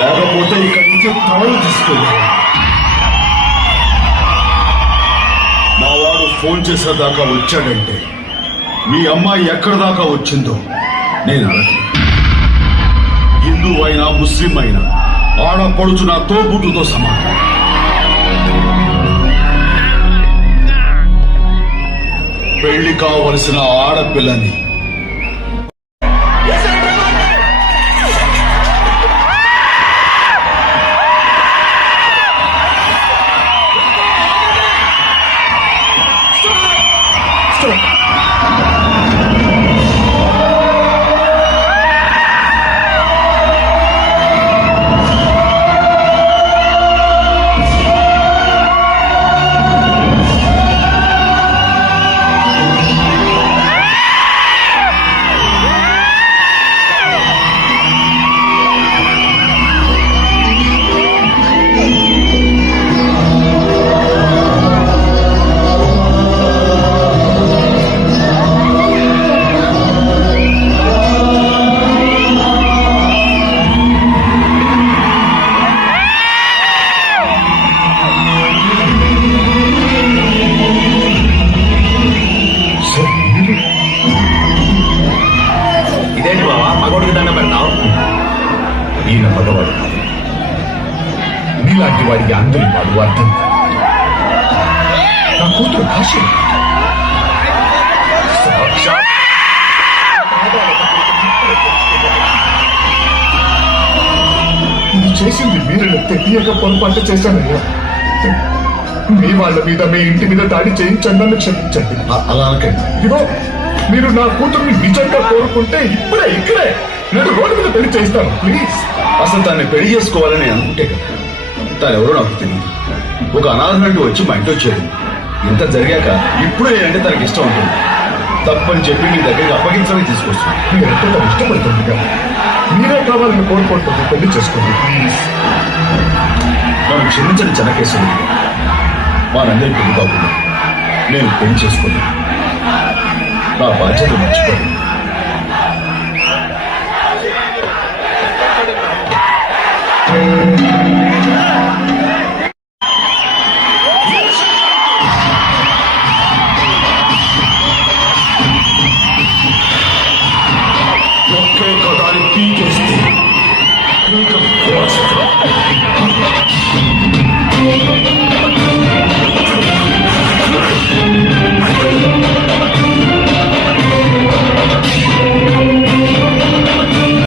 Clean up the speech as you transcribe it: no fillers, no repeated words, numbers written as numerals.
లేకపోతే ఇక్కడి నుంచి తవలు తీసుకెళ్ళి మా వాడు ఫోన్ చేసేదాకా వచ్చాడంటే మీ అమ్మాయి ఎక్కడి దాకా వచ్చిందో నేను అడగను. హిందూ అయినా ముస్లిం అయినా ఆడపడుచు నా తోబుట్టుతో సమానం. పెళ్లి కావలసిన ఆడపిల్లని ఈయన మగవాడు నీలాంటి వాడికి అందరి వాడు అర్థం నా కూతురు భాష ఇది చేసింది మీరు తెలియక పొరపాటు చేశానయ్యా. మీ వాళ్ళ మీద మీ ఇంటి మీద దాడి చేయించండి, నన్ను క్షమించండి. అలా అనకండి. ఇదిగో మీరు నా కూతుర్ని నిజంగా కోరుకుంటే ఇక్కడే నేను రోడ్డు మీద పెళ్లి చేస్తాను, ప్లీజ్. అసలు తనని పెళ్లి చేసుకోవాలని అనుకుంటే కదా, తను ఎవరో నాకు తెలియదు. ఒక అనాథనంటూ వచ్చి మా ఇంట్లో చేరింది. ఇంత జరిగాక ఇప్పుడు నేనంటే తనకి ఇష్టం ఉంటుంది. తప్పని చెప్పి మీ దగ్గరికి అప్పగించడానికి తీసుకొస్తాను. మీరంటే తను ఇష్టపడుతుంది కదా, మీరే కావాలని కోరుకుంటుంది, పెళ్లి చేసుకోండి ప్లీజ్. నన్ను క్షమించని చెనకేశ్వరి, వారందరి పెళ్లి కాకుండా నేను పెళ్లి చేసుకుని నా బాధ్యత మర్చిపోయి ఒకే కదాన్ని పీకేస్తే ఇంకా